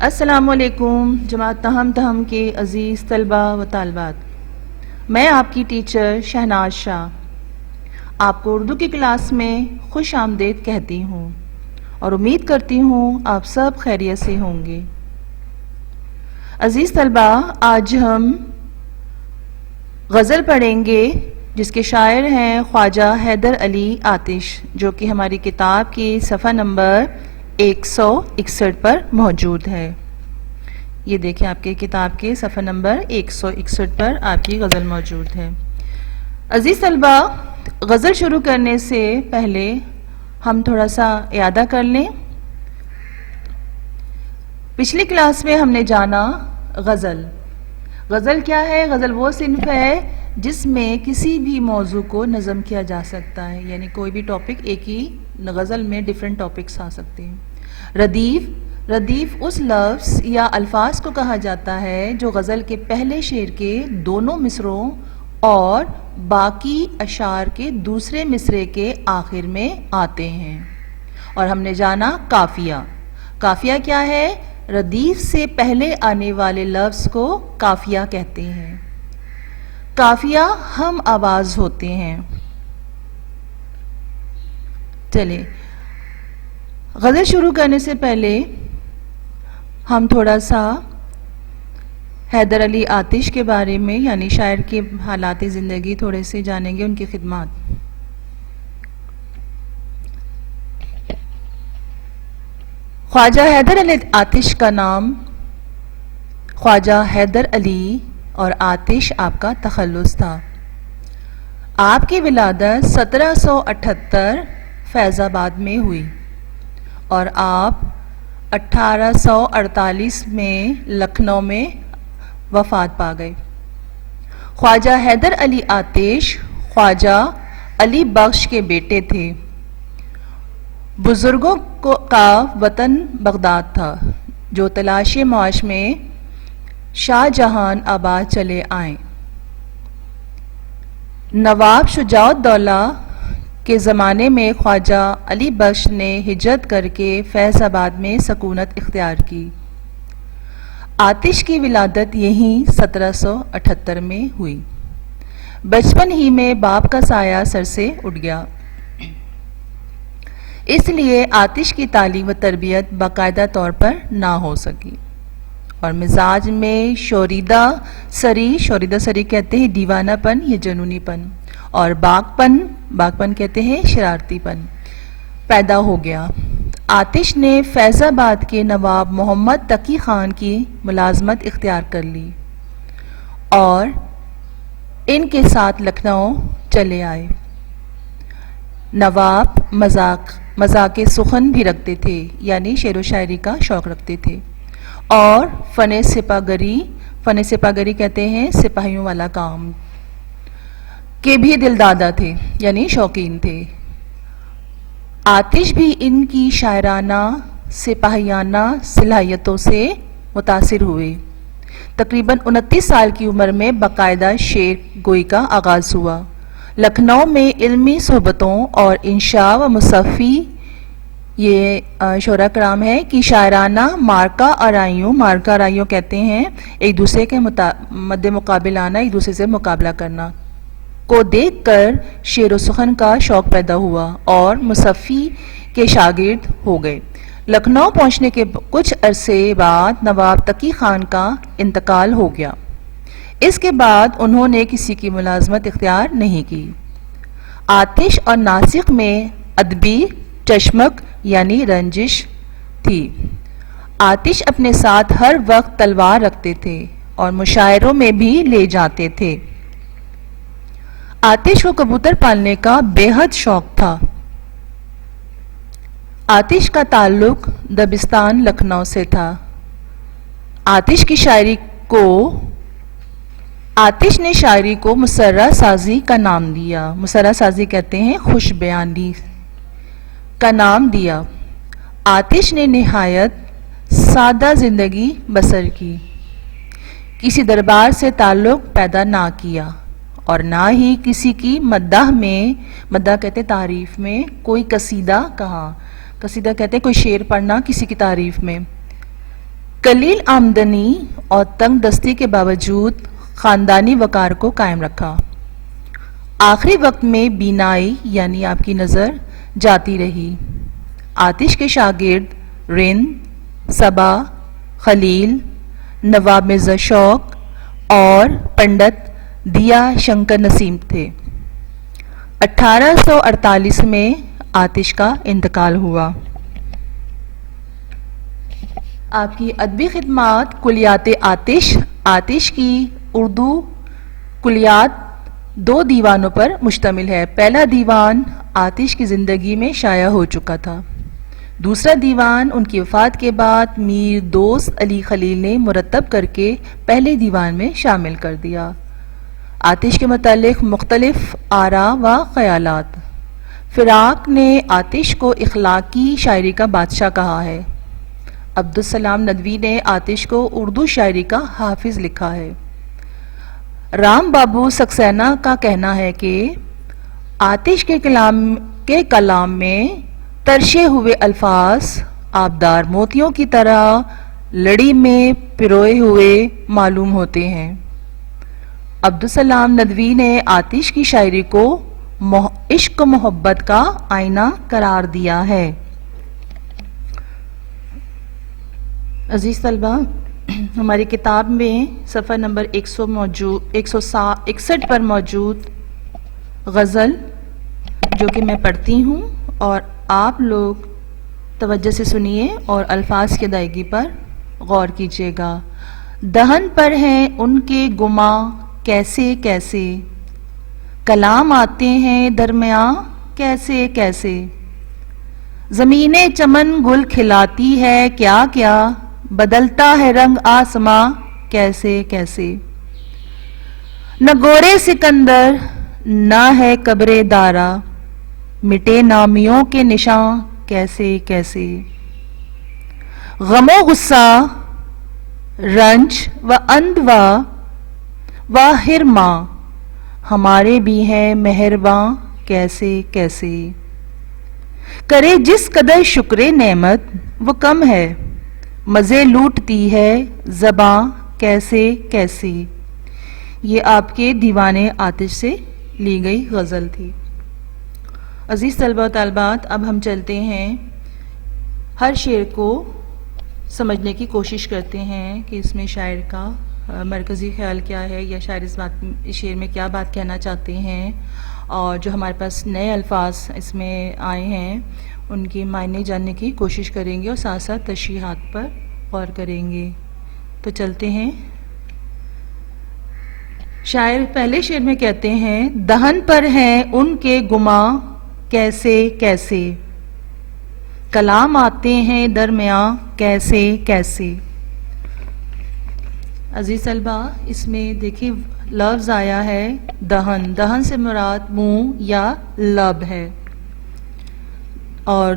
السلام علیکم جماعت تہم تہم کے عزیز طلبہ و طالبات، میں آپ کی ٹیچر شہناز شاہ آپ کو اردو کی کلاس میں خوش آمدید کہتی ہوں اور امید کرتی ہوں آپ سب خیریت سے ہوں گے۔ عزیز طلبہ، آج ہم غزل پڑھیں گے جس کے شاعر ہیں خواجہ حیدر علی آتش، جو کہ ہماری کتاب کی صفحہ نمبر 161 پر موجود ہے۔ یہ دیکھیں آپ کے کتاب کے صفحہ نمبر 161 پر آپ کی غزل موجود ہے۔ عزیز طلبہ، غزل شروع کرنے سے پہلے ہم تھوڑا سا اعادہ کر لیں۔ پچھلی کلاس میں ہم نے جانا غزل۔ غزل کیا ہے؟ غزل وہ صنف ہے جس میں کسی بھی موضوع کو نظم کیا جا سکتا ہے، یعنی کوئی بھی ٹاپک، ایک ہی غزل میں ڈیفرنٹ ٹاپکس آ سکتے ہیں۔ ردیف اس لفظ یا الفاظ کو کہا جاتا ہے جو غزل کے پہلے شعر کے دونوں مصرعوں اور باقی اشعار کے دوسرے مصرعے کے آخر میں آتے ہیں۔ اور ہم نے جانا قافیہ۔ قافیہ کیا ہے؟ ردیف سے پہلے آنے والے لفظ کو قافیہ کہتے ہیں۔ قافیہ ہم آواز ہوتے ہیں۔ چلیں، غزل شروع کرنے سے پہلے ہم تھوڑا سا حیدر علی آتش کے بارے میں، یعنی شاعر کے حالات زندگی تھوڑے سے جانیں گے، ان کی خدمات۔ خواجہ حیدر علی آتش کا نام خواجہ حیدر علی اور آتش آپ کا تخلص تھا۔ آپ کی ولادت 1778 فیض آباد میں ہوئی اور آپ 1848 میں لکھنؤ میں وفات پا گئے۔ خواجہ حیدر علی آتش خواجہ علی بخش کے بیٹے تھے۔ بزرگوں کا وطن بغداد تھا، جو تلاش معاش میں شاہ جہان آباد چلے آئے۔ نواب شجاع الدولہ کے زمانے میں خواجہ علی بخش نے ہجرت کر کے فیض آباد میں سکونت اختیار کی۔ آتش کی ولادت یہیں 1778 میں ہوئی۔ بچپن ہی میں باپ کا سایہ سر سے اٹھ گیا، اس لیے آتش کی تعلیم و تربیت باقاعدہ طور پر نہ ہو سکی، اور مزاج میں شوریدہ سری کہتے ہیں دیوانہ پن یا جنونی پن، اور باغ پن کہتے ہیں شرارتی پن پیدا ہو گیا۔ آتش نے فیض آباد کے نواب محمد تقی خان کی ملازمت اختیار کر لی اور ان کے ساتھ لکھنؤ چلے آئے۔ نواب مذاق سخن بھی رکھتے تھے، یعنی شعر و شاعری کا شوق رکھتے تھے، اور فن سپاگری کہتے ہیں سپاہیوں والا کام کے بھی دلدادہ تھے، یعنی شوقین تھے۔ آتش بھی ان کی شاعرانہ سپاہیانہ صلاحیتوں سے متاثر ہوئے۔ تقریباً 29 سال کی عمر میں باقاعدہ شعر گوئی کا آغاز ہوا۔ لکھنؤ میں علمی صحبتوں اور انشاء و مصفی یہ شعراء کرام ہے کہ شاعرانہ مارکہ آرائیوں کہتے ہیں ایک دوسرے کے مد مقابل آنا، ایک دوسرے سے مقابلہ کرنا کو دیکھ کر شعر و سخن کا شوق پیدا ہوا اور مصفی کے شاگرد ہو گئے۔ لکھنؤ پہنچنے کے کچھ عرصے بعد نواب تقی خان کا انتقال ہو گیا۔ اس کے بعد انہوں نے کسی کی ملازمت اختیار نہیں کی۔ آتش اور ناسک میں ادبی چشمک یعنی رنجش تھی۔ آتش اپنے ساتھ ہر وقت تلوار رکھتے تھے اور مشاعروں میں بھی لے جاتے تھے۔ آتش کو کبوتر پالنے کا بے حد شوق تھا۔ آتش کا تعلق دبستان لکھنؤ سے تھا۔ آتش نے شاعری کو مسرہ سازی کا نام دیا۔ مسرہ سازی کہتے ہیں خوش بیانی کا نام دیا۔ آتش نے نہایت سادہ زندگی بسر کی، کسی دربار سے تعلق پیدا نہ کیا اور نہ ہی کسی کی مدح کہتے تعریف میں کوئی قصیدہ کہا۔ قصیدہ کہتے ہیں کوئی شعر پڑھنا کسی کی تعریف میں، قلیل آمدنی اور تنگ دستی کے باوجود خاندانی وقار کو قائم رکھا. آخری وقت میں بینائی یعنی آپ کی نظر جاتی رہی. آتش کے شاگرد رند، صبا، خلیل، نواب مرزا شوق اور پنڈت دیا شنکر نسیم تھے. 1848 میں آتش کا انتقال ہوا. آپ کی ادبی خدمات کلیات آتش، آتش کی اردو کلیات 2 دیوانوں پر مشتمل ہے. پہلا دیوان آتش کی زندگی میں شائع ہو چکا تھا. دوسرا دیوان ان کی وفات کے بعد میر دوست علی خلیل نے مرتب کر کے پہلے دیوان میں شامل کر دیا. آتش کے متعلق مختلف آراء و خیالات. فراق نے آتش کو اخلاقی شاعری کا بادشاہ کہا ہے. عبدالسلام ندوی نے آتش کو اردو شاعری کا حافظ لکھا ہے. رام بابو سکسینہ کا کہنا ہے کہ آتش کے کلام میں ترشے ہوئے الفاظ آبدار موتیوں کی طرح لڑی میں پروئے ہوئے معلوم ہوتے ہیں. عبدالسلام ندوی نے آتش کی شاعری کو عشق و محبت کا آئینہ قرار دیا ہے. عزیز طلبہ، ہماری کتاب میں صفحہ نمبر 161 پر موجود غزل جو کہ میں پڑھتی ہوں اور آپ لوگ توجہ سے سنیے اور الفاظ کی ادائیگی پر غور کیجیے گا. دہن پر ہیں ان کے گماں کیسے کیسے، کلام آتے ہیں درمیاں کیسے کیسے، زمین چمن گل کھلاتی ہے کیا کیا، بدلتا ہے رنگ آسماں کیسے کیسے، نہ گورے سکندر نہ ہے قبر دارا، مٹے نامیوں کے نشاں کیسے کیسے، غم و غصہ رنج و اندوا و ہرماں ہمارے بھی ہیں مہرباں کیسے کیسے، کرے جس قدر شکر نعمت وہ کم ہے، مزے لوٹتی ہے زباں کیسے کیسے. یہ آپ کے دیوان آتش سے لی گئی غزل تھی. عزیز طلبہ و طالبات، اب ہم چلتے ہیں ہر شعر کو سمجھنے کی کوشش کرتے ہیں کہ اس میں شاعر کا مرکزی خیال کیا ہے یا شاعر اس شعر میں کیا بات کہنا چاہتے ہیں، اور جو ہمارے پاس نئے الفاظ اس میں آئے ہیں ان کے معنی جاننے کی کوشش کریں گے اور ساتھ ساتھ تشریحات پر غور کریں گے. تو چلتے ہیں. شاعر پہلے شعر میں کہتے ہیں، دہن پر ہیں ان کے گماں کیسے کیسے، کلام آتے ہیں درمیاں کیسے کیسے. عزیز طلبہ، اس میں دیکھیں لفظ آیا ہے دہن. دہن سے مراد منہ یا لب ہے، اور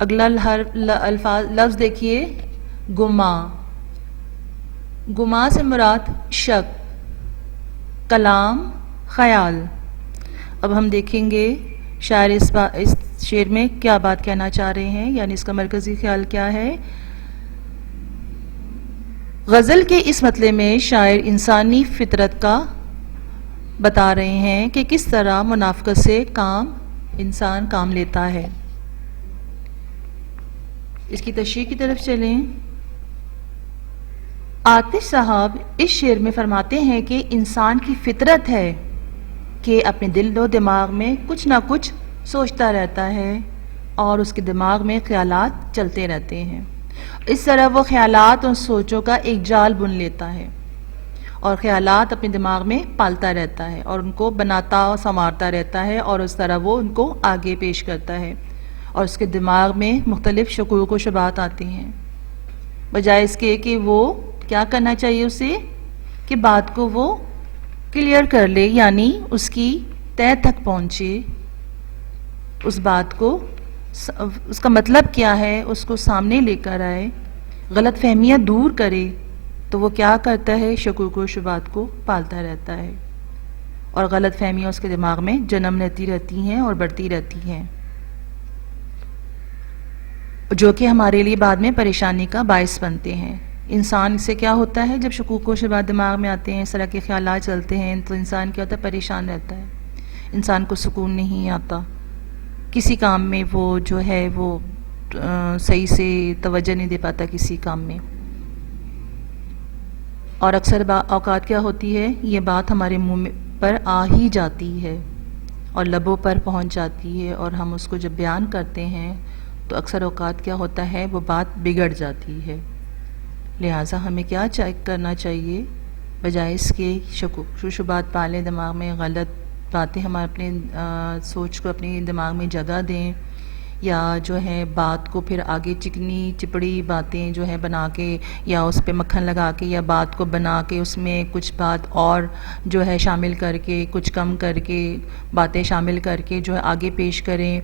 اگلا لفظ دیکھیے گماں. گماں سے مراد شک، کلام، خیال. اب ہم دیکھیں گے شاعر اس شعر میں کیا بات کہنا چاہ رہے ہیں، یعنی اس کا مرکزی خیال کیا ہے. غزل کے اس مطلع میں شاعر انسانی فطرت کا بتا رہے ہیں کہ کس طرح منافقت سے انسان کام لیتا ہے. اس کی تشریح کی طرف چلیں. آتش صاحب اس شعر میں فرماتے ہیں کہ انسان کی فطرت ہے کہ اپنے دل و دماغ میں کچھ نہ کچھ سوچتا رہتا ہے اور اس کے دماغ میں خیالات چلتے رہتے ہیں. اس طرح وہ خیالات اور سوچوں کا ایک جال بن لیتا ہے اور خیالات اپنے دماغ میں پالتا رہتا ہے اور ان کو بناتا اور سنوارتا رہتا ہے، اور اس طرح وہ ان کو آگے پیش کرتا ہے، اور اس کے دماغ میں مختلف شکوک و شبہات آتے ہیں. بجائے اس کے کہ وہ کیا کرنا چاہیے اسے کہ بات کو وہ کلیئر کر لے، یعنی اس کی تہہ تک پہنچے، اس بات کو اس کا مطلب کیا ہے اس کو سامنے لے کر آئے، غلط فہمیاں دور کرے. تو وہ کیا کرتا ہے؟ شکوک و شبہات کو پالتا رہتا ہے اور غلط فہمیاں اس کے دماغ میں جنم لیتی رہتی ہیں اور بڑھتی رہتی ہیں، جو کہ ہمارے لیے بعد میں پریشانی کا باعث بنتے ہیں. انسان سے کیا ہوتا ہے، جب شکوک و شبہات دماغ میں آتے ہیں، اس طرح کے خیالات چلتے ہیں، تو انسان کیا ہوتا ہے، پریشان رہتا ہے، انسان کو سکون نہیں آتا، کسی کام میں وہ جو ہے وہ صحیح سے توجہ نہیں دے پاتا کسی کام میں. اور اکثر اوقات کیا ہوتی ہے، یہ بات ہمارے منہ پر آ ہی جاتی ہے اور لبوں پر پہنچ جاتی ہے، اور ہم اس کو جب بیان کرتے ہیں تو اکثر اوقات کیا ہوتا ہے، وہ بات بگڑ جاتی ہے. لہٰذا ہمیں کیا کرنا چاہیے، بجائے اس کے شبہات پالیں دماغ میں، غلط باتیں ہم اپنے سوچ کو اپنے دماغ میں جگہ دیں، یا جو ہے بات کو پھر آگے چکنی چپڑی باتیں جو ہے بنا کے، یا اس پہ مکھن لگا کے، یا بات کو بنا کے اس میں کچھ بات اور جو ہے شامل کر کے، کچھ کم کر کے باتیں شامل کر کے جو ہے آگے پیش کریں،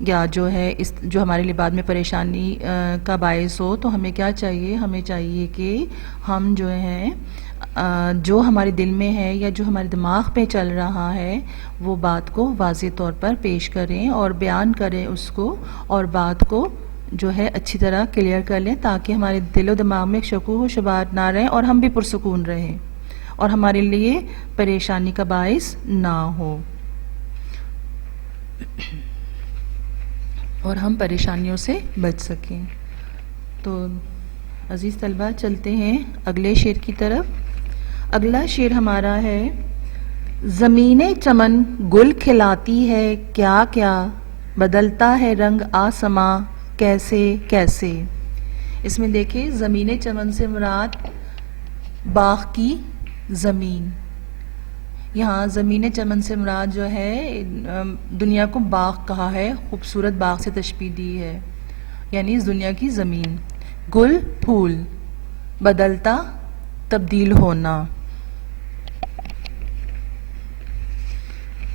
یا جو ہے اس جو ہمارے لیے بعد میں پریشانی کا باعث ہو. تو ہمیں کیا چاہیے، ہمیں چاہیے کہ ہم جو ہیں جو ہمارے دل میں ہے یا جو ہمارے دماغ پہ چل رہا ہے، وہ بات کو واضح طور پر پیش کریں اور بیان کریں اس کو، اور بات کو جو ہے اچھی طرح کلیئر کر لیں، تاکہ ہمارے دل و دماغ میں شکوک و شبہات نہ رہیں اور ہم بھی پرسکون رہیں اور ہمارے لیے پریشانی کا باعث نہ ہو، اور ہم پریشانیوں سے بچ سکیں. تو عزیز طلبہ، چلتے ہیں اگلے شعر کی طرف. اگلا شعر ہمارا ہے، زمین چمن گل کھلاتی ہے کیا کیا، بدلتا ہے رنگ آسماں کیسے کیسے. اس میں دیکھیں، زمین چمن سے مراد باغ کی زمین. یہاں زمین چمن سے مراد جو ہے دنیا کو باغ کہا ہے، خوبصورت باغ سے تشبیہ دی ہے، یعنی اس دنیا کی زمین. گل پھول، بدلتا تبدیل ہونا.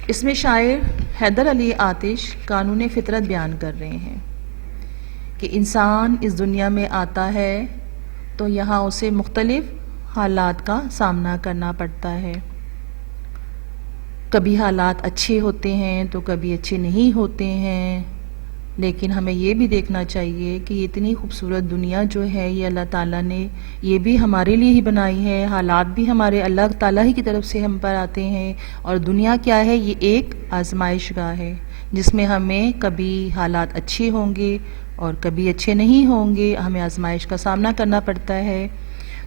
اس میں شاعر حیدر علی آتش قانون فطرت بیان کر رہے ہیں کہ انسان اس دنیا میں آتا ہے تو یہاں اسے مختلف حالات کا سامنا کرنا پڑتا ہے. کبھی حالات اچھے ہوتے ہیں تو کبھی اچھے نہیں ہوتے ہیں، لیکن ہمیں یہ بھی دیکھنا چاہیے کہ یہ اتنی خوبصورت دنیا جو ہے، یہ اللہ تعالیٰ نے یہ بھی ہمارے لیے ہی بنائی ہے. حالات بھی ہمارے اللہ تعالیٰ ہی کی طرف سے ہم پر آتے ہیں، اور دنیا کیا ہے، یہ ایک آزمائش گاہ ہے جس میں ہمیں کبھی حالات اچھے ہوں گے اور کبھی اچھے نہیں ہوں گے، ہمیں آزمائش کا سامنا کرنا پڑتا ہے.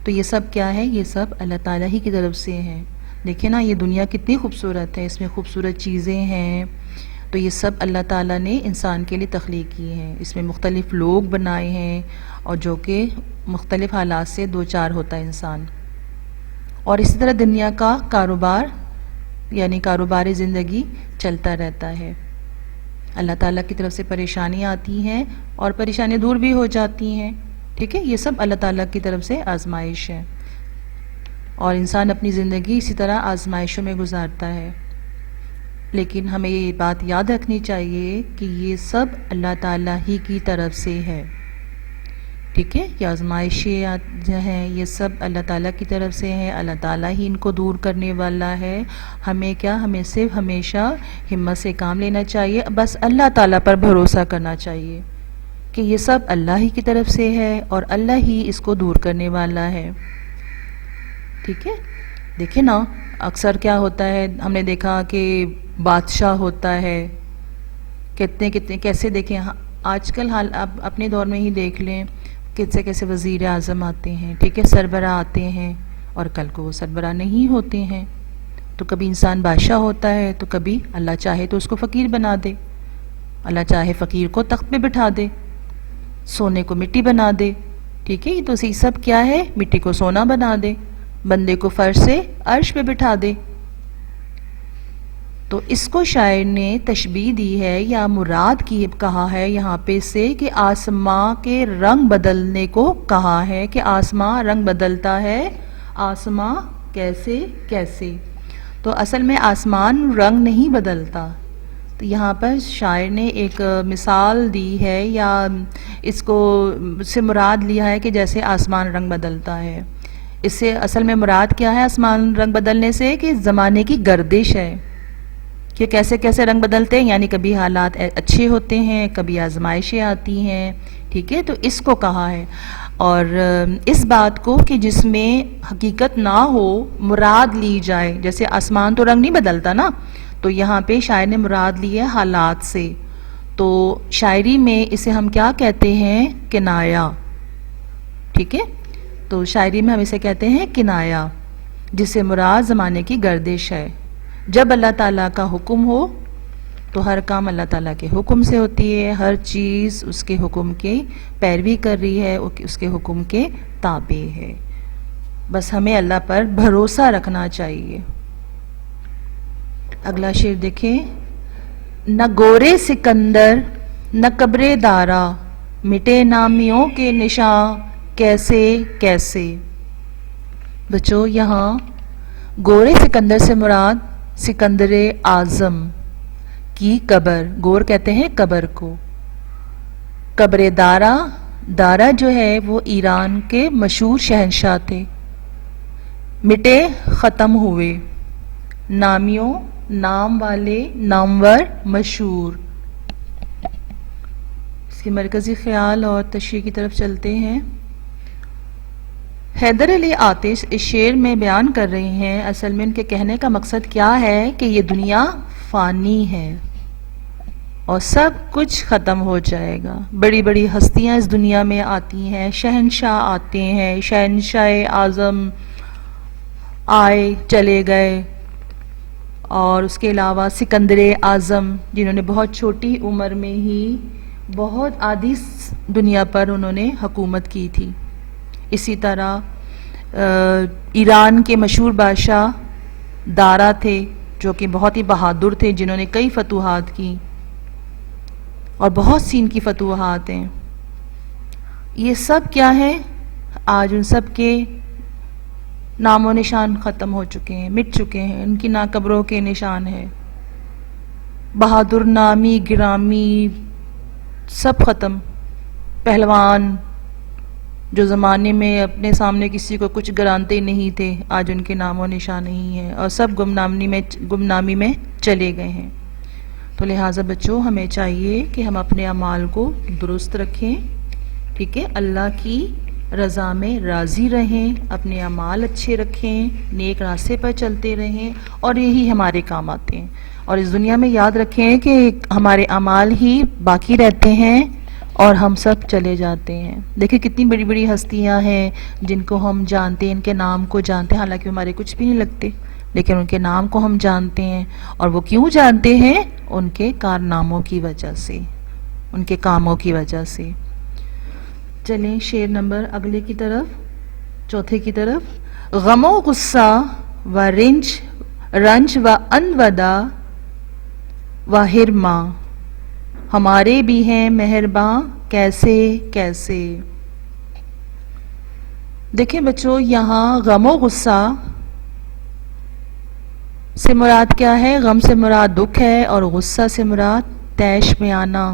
تو یہ سب کیا ہے، یہ سب اللہ تعالیٰ ہی کی طرف سے ہیں. دیکھیں نا، یہ دنیا کتنی خوبصورت ہے، اس میں خوبصورت چیزیں ہیں، تو یہ سب اللہ تعالیٰ نے انسان کے لیے تخلیق کی ہیں. اس میں مختلف لوگ بنائے ہیں، اور جو کہ مختلف حالات سے دوچار ہوتا ہے انسان. اور اسی طرح دنیا کا کاروبار، یعنی کاروبار زندگی چلتا رہتا ہے. اللہ تعالیٰ کی طرف سے پریشانیاں آتی ہیں اور پریشانیاں دور بھی ہو جاتی ہیں. ٹھیک ہے، یہ سب اللہ تعالیٰ کی طرف سے آزمائش ہے، اور انسان اپنی زندگی اسی طرح آزمائشوں میں گزارتا ہے. لیکن ہمیں یہ بات یاد رکھنی چاہیے کہ یہ سب اللہ تعالیٰ ہی کی طرف سے ہے. ٹھیک ہے، یہ آزمائشیں جو ہیں یہ سب اللہ تعالیٰ کی طرف سے ہیں، اللہ تعالیٰ ہی ان کو دور کرنے والا ہے. ہمیں کیا، ہمیں صرف ہمیشہ ہمت سے کام لینا چاہیے، بس اللہ تعالیٰ پر بھروسہ کرنا چاہیے کہ یہ سب اللہ ہی کی طرف سے ہے اور اللہ ہی اس کو دور کرنے والا ہے. ٹھیک ہے، دیکھیں نا، اکثر کیا ہوتا ہے، ہم نے دیکھا کہ بادشاہ ہوتا ہے، کتنے کیسے دیکھیں آج کل حال آپ اپنے دور میں ہی دیکھ لیں، کیسے وزیر اعظم آتے ہیں، ٹھیک ہے، سربراہ آتے ہیں، اور کل کو وہ سربراہ نہیں ہوتے ہیں. تو کبھی انسان بادشاہ ہوتا ہے تو کبھی اللہ چاہے تو اس کو فقیر بنا دے، اللہ چاہے فقیر کو تخت پہ بٹھا دے، سونے کو مٹی بنا دے. ٹھیک ہے، تو یہ سب کیا ہے، مٹی کو سونا بنا دے، بندے کو فرش سے عرش پہ بٹھا دے. تو اس کو شاعر نے تشبیہ دی ہے یا مراد کی کہا ہے یہاں پہ سے کہ آسماں کے رنگ بدلنے کو کہا ہے کہ آسماں رنگ بدلتا ہے، آسماں کیسے کیسے. تو اصل میں آسمان رنگ نہیں بدلتا. تو یہاں پر شاعر نے ایک مثال دی ہے یا اس کو سے مراد لیا ہے کہ جیسے آسمان رنگ بدلتا ہے. اس سے اصل میں مراد کیا ہے آسمان رنگ بدلنے سے، کہ زمانے کی گردش ہے کہ کیسے کیسے رنگ بدلتے ہیں، یعنی کبھی حالات اچھے ہوتے ہیں، کبھی آزمائشیں آتی ہیں. ٹھیک ہے، تو اس کو کہا ہے. اور اس بات کو کہ جس میں حقیقت نہ ہو مراد لی جائے، جیسے آسمان تو رنگ نہیں بدلتا نا، تو یہاں پہ شاعر نے مراد لی ہے حالات سے، تو شاعری میں اسے ہم کیا کہتے ہیں؟ کنایا، ٹھیک ہے؟ تو شاعری میں ہم اسے کہتے ہیں کنایا، جس سے مراد زمانے کی گردش ہے۔ جب اللہ تعالیٰ کا حکم ہو تو ہر کام اللہ تعالیٰ کے حکم سے ہوتی ہے، ہر چیز اس کے حکم کے پیروی کر رہی ہے، اس کے حکم کے تابع ہے، بس ہمیں اللہ پر بھروسہ رکھنا چاہیے۔ اگلا شعر دیکھیں، نہ گورے سکندر نہ قبر دارا، مٹے نامیوں کے نشاں کیسے کیسے۔ بچوں یہاں گورے سکندر سے مراد سکندر اعظم کی قبر، گور کہتے ہیں قبر کو، قبر دارا، دارا جو ہے وہ ایران کے مشہور شہنشاہ تھے، مٹے ختم ہوئے، نامیوں نام والے، نامور مشہور۔ اس کی مرکزی خیال اور تشریح کی طرف چلتے ہیں۔ حیدر علی آتش اس شعر میں بیان کر رہے ہیں، اصل میں ان کے کہنے کا مقصد کیا ہے کہ یہ دنیا فانی ہے اور سب کچھ ختم ہو جائے گا، بڑی بڑی ہستیاں اس دنیا میں آتی ہیں، شہنشاہ آتے ہیں، شہنشاہ اعظم آئے چلے گئے، اور اس کے علاوہ سکندر اعظم جنہوں نے بہت چھوٹی عمر میں ہی بہت آدھی دنیا پر انہوں نے حکومت کی تھی۔ اسی طرح ایران کے مشہور بادشاہ دارا تھے جو کہ بہت ہی بہادر تھے، جنہوں نے کئی فتوحات کی اور بہت سی ان کی فتوحات ہیں۔ یہ سب کیا ہے؟ آج ان سب کے نام و نشان ختم ہو چکے ہیں، مٹ چکے ہیں، ان کی نا قبروں کے نشان ہیں، بہادر نامی گرامی سب ختم، پہلوان جو زمانے میں اپنے سامنے کسی کو کچھ گرانتے نہیں تھے، آج ان کے نام و نشان نہیں ہیں اور سب گمنامی میں چلے گئے ہیں۔ تو لہٰذا بچوں ہمیں چاہیے کہ ہم اپنے اعمال کو درست رکھیں، ٹھیک ہے، اللہ کی رضا میں راضی رہیں، اپنے اعمال اچھے رکھیں، نیک راستے پر چلتے رہیں، اور یہی ہمارے کام آتے ہیں۔ اور اس دنیا میں یاد رکھیں کہ ہمارے اعمال ہی باقی رہتے ہیں اور ہم سب چلے جاتے ہیں۔ دیکھیں کتنی بڑی بڑی ہستیاں ہیں جن کو ہم جانتے ہیں، ان کے نام کو جانتے ہیں، حالانکہ ہمارے کچھ بھی نہیں لگتے، لیکن ان کے نام کو ہم جانتے ہیں، اور وہ کیوں جانتے ہیں؟ ان کے کارناموں کی وجہ سے، ان کے کاموں کی وجہ سے۔ چلیں شعر نمبر اگلے کی طرف، چوتھے کی طرف۔ غم و غصہ و رنج و انودا و ہرما، ہمارے بھی ہیں مہرباں کیسے کیسے۔ دیکھیں بچوں یہاں غم و غصہ سے مراد کیا ہے؟ غم سے مراد دکھ ہے، اور غصہ سے مراد طیش میں آنا،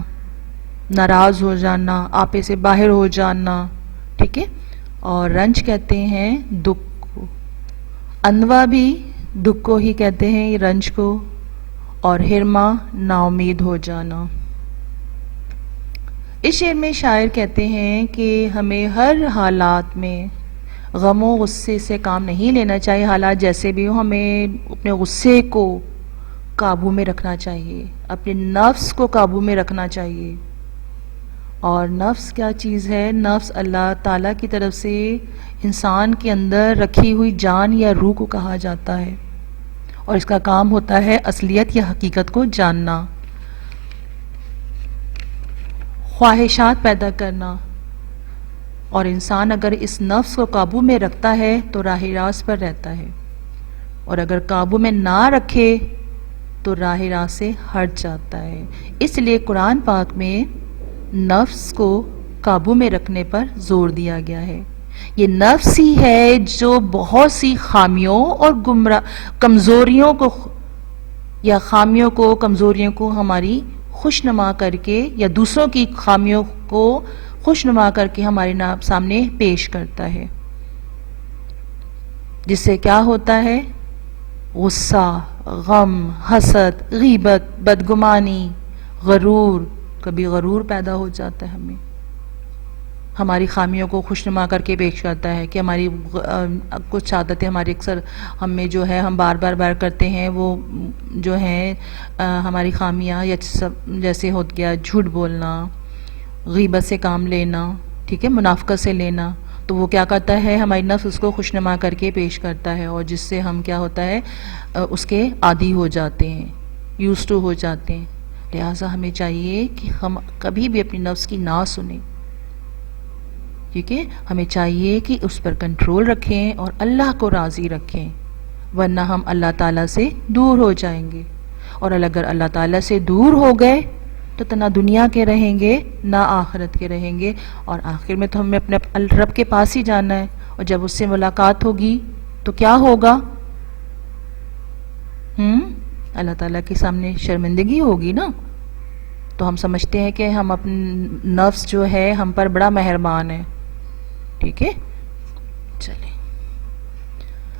ناراض ہو جانا، آپے سے باہر ہو جانا، ٹھیک ہے، اور رنج کہتے ہیں دکھ کو، انوا بھی دکھ کو ہی کہتے ہیں، رنج کو، اور ہرما نا امید ہو جانا۔ اس شعر میں شاعر کہتے ہیں کہ ہمیں ہر حالات میں غم و غصے سے کام نہیں لینا چاہیے، حالات جیسے بھی ہوں، ہمیں اپنے غصے کو قابو میں رکھنا چاہیے، اپنے نفس کو قابو میں رکھنا چاہیے۔ اور نفس کیا چیز ہے؟ نفس اللہ تعالیٰ کی طرف سے انسان کے اندر رکھی ہوئی جان یا روح کو کہا جاتا ہے، اور اس کا کام ہوتا ہے اصلیت یا حقیقت کو جاننا، خواہشات پیدا کرنا، اور انسان اگر اس نفس کو قابو میں رکھتا ہے تو راہ راست پر رہتا ہے، اور اگر قابو میں نہ رکھے تو راہ راست سے ہٹ جاتا ہے۔ اس لیے قرآن پاک میں نفس کو قابو میں رکھنے پر زور دیا گیا ہے۔ یہ نفس ہی ہے جو بہت سی خامیوں اور کمزوریوں کو، یا خامیوں کو، کمزوریوں کو ہماری خوشنما کر کے، یا دوسروں کی خامیوں کو خوشنما کر کے ہمارے سامنے پیش کرتا ہے، جس سے کیا ہوتا ہے؟ غصہ، غم، حسد، غیبت، بدگمانی، غرور، کبھی غرور پیدا ہو جاتا ہے ہمیں، ہماری خامیوں کو خوشنما کر کے پیش کرتا ہے کہ ہماری کچھ عادتیں ہماری اکثر ہم میں جو ہے ہم بار بار کرتے ہیں، وہ جو ہیں ہماری خامیاں، یا جیسے ہو گیا جھوٹ بولنا، غیبت سے کام لینا، ٹھیک ہے، منافقت سے لینا، تو وہ کیا کرتا ہے ہماری نفس اس کو خوشنما کر کے پیش کرتا ہے، اور جس سے ہم کیا ہوتا ہے اس کے عادی ہو جاتے ہیں، یوز ٹو ہو جاتے ہیں۔ لہٰذا ہمیں چاہیے کہ ہم کبھی بھی اپنی نفس کی نہ سنیں، ٹھیک ہے، ہمیں چاہیے کہ اس پر کنٹرول رکھیں اور اللہ کو راضی رکھیں، ورنہ ہم اللہ تعالیٰ سے دور ہو جائیں گے، اور اگر اللہ تعالیٰ سے دور ہو گئے تو نہ دنیا کے رہیں گے نہ آخرت کے رہیں گے، اور آخر میں تو ہمیں اپنے رب کے پاس ہی جانا ہے، اور جب اس سے ملاقات ہوگی تو کیا ہوگا؟ اللہ تعالیٰ کے سامنے شرمندگی ہوگی نا۔ تو ہم سمجھتے ہیں کہ ہم اپنے نفس جو ہے ہم پر بڑا مہربان ہے، ٹھیک ہے۔ چلیں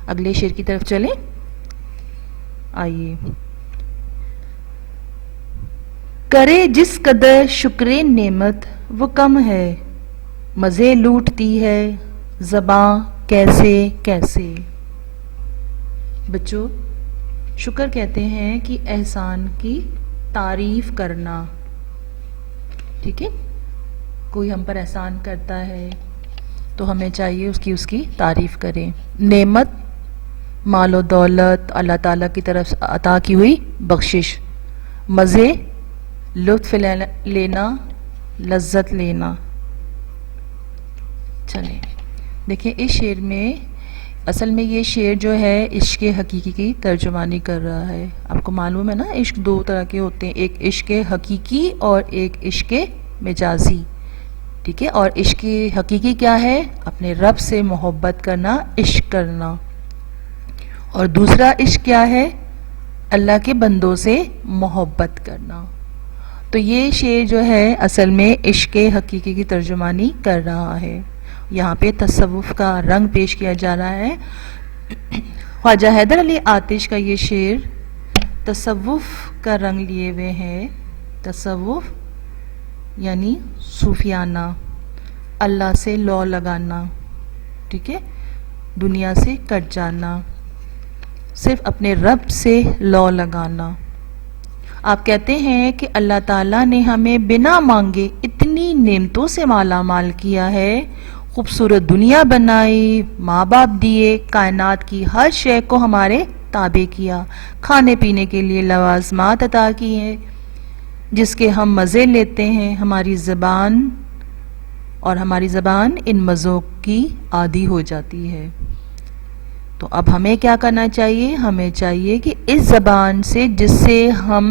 اگلے شعر کی طرف چلیں، آئیے۔ کرے جس قدر شکر نعمت وہ کم ہے، مزے لوٹتی ہے زباں کیسے کیسے۔ بچوں، شکر کہتے ہیں کہ احسان کی تعریف کرنا، ٹھیک ہے، کوئی ہم پر احسان کرتا ہے تو ہمیں چاہیے اس کی تعریف کریں۔ نعمت، مال و دولت، اللہ تعالیٰ کی طرف عطا کی ہوئی بخشش۔ مزے، لطف لینا، لذت لینا۔ چلیں دیکھیں اس شعر میں، اصل میں یہ شعر جو ہے عشق حقیقی کی ترجمانی کر رہا ہے۔ آپ کو معلوم ہے نا عشق دو طرح کے ہوتے ہیں، ایک عشق حقیقی اور ایک عشق مجازی، ٹھیک ہے، اور عشق حقیقی کیا ہے؟ اپنے رب سے محبت کرنا، عشق کرنا، اور دوسرا عشق کیا ہے؟ اللہ کے بندوں سے محبت کرنا۔ تو یہ شعر جو ہے اصل میں عشق حقیقی کی ترجمانی کر رہا ہے، یہاں پہ تصوف کا رنگ پیش کیا جا رہا ہے۔ خواجہ حیدر علی آتش کا یہ شعر تصوف کا رنگ لیے ہوئے ہیں۔ تصوف یعنی صوفیانہ، اللہ سے لو لگانا، ٹھیک ہے، دنیا سے کٹ جانا، صرف اپنے رب سے لو لگانا۔ آپ کہتے ہیں کہ اللہ تعالیٰ نے ہمیں بنا مانگے اتنی نعمتوں سے مالا مال کیا ہے، خوبصورت دنیا بنائی، ماں باپ دیے، کائنات کی ہر شے کو ہمارے تابع کیا، کھانے پینے کے لیے لوازمات عطا کیے جس کے ہم مزے لیتے ہیں، ہماری زبان ان مزوں کی عادی ہو جاتی ہے۔ تو اب ہمیں کیا کرنا چاہیے؟ ہمیں چاہیے کہ اس زبان سے جس سے ہم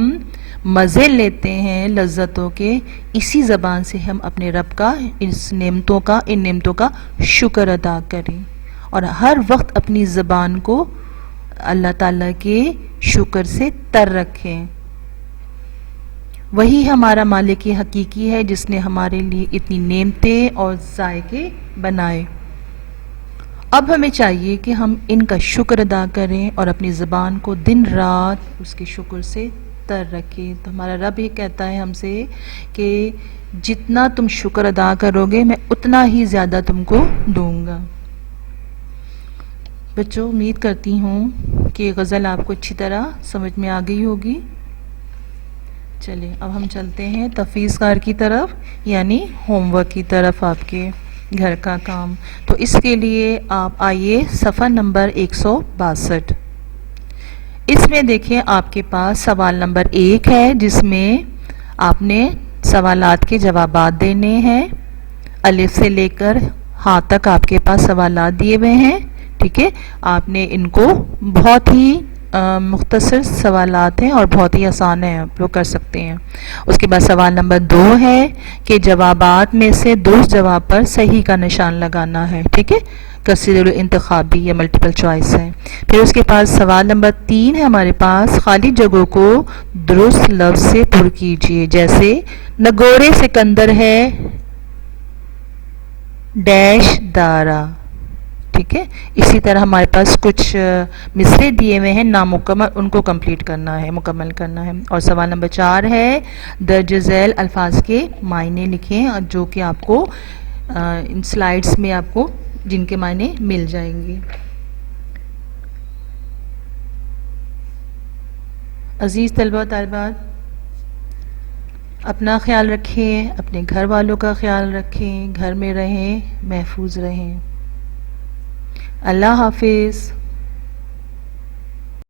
مزے لیتے ہیں لذتوں کے، اسی زبان سے ہم اپنے رب کا ان نعمتوں کا شکر ادا کریں، اور ہر وقت اپنی زبان کو اللہ تعالیٰ کے شکر سے تر رکھیں۔ وہی ہمارا مالک حقیقی ہے جس نے ہمارے لیے اتنی نعمتیں اور ذائقے بنائے۔ اب ہمیں چاہیے کہ ہم ان کا شکر ادا کریں اور اپنی زبان کو دن رات اس کے شکر سے تر رکھیں۔ تو ہمارا رب یہ کہتا ہے ہم سے کہ جتنا تم شکر ادا کرو گے میں اتنا ہی زیادہ تم کو دوں گا۔ بچوں، امید کرتی ہوں کہ غزل آپ کو اچھی طرح سمجھ میں آ گئی ہوگی۔ چلیں اب ہم چلتے ہیں تفویض کار کی طرف، یعنی ہوم ورک کی طرف، آپ کے گھر کا کام۔ تو اس کے لیے آپ آئیے صفحہ نمبر 162۔ اس میں دیکھیں آپ کے پاس سوال نمبر 1 ہے، جس میں آپ نے سوالات کے جوابات دینے ہیں۔ الف سے لے کر ہاں تک آپ کے پاس سوالات دیے ہوئے ہیں، ٹھیک ہے، آپ نے ان کو بہت ہی مختصر سوالات ہیں اور بہت ہی آسان ہیں، آپ لوگ کر سکتے ہیں۔ اس کے بعد سوال نمبر 2 ہے کہ جوابات میں سے درست جواب پر صحیح کا نشان لگانا ہے، ٹھیک ہے، کثیر الانتخابی یا ملٹیپل چوائس ہے۔ پھر اس کے پاس سوال نمبر 3 ہے ہمارے پاس، خالی جگہوں کو درست لفظ سے پر کیجئے، جیسے نگورے سکندر ہے ڈیش دارا، ٹھیک ہے۔ اسی طرح ہمارے پاس کچھ مصرے دیے ہوئے ہیں نامکمل، ان کو کمپلیٹ کرنا ہے، مکمل کرنا ہے۔ اور سوال نمبر 4 ہے درج ذیل الفاظ کے معنی لکھیں، جو کہ آپ کو ان سلائڈس میں آپ کو جن کے معنی مل جائیں گے۔ عزیز طلبہ و طالبات، اپنا خیال رکھیں، اپنے گھر والوں کا خیال رکھیں، گھر میں رہیں، محفوظ رہیں۔ اللہ حافظ۔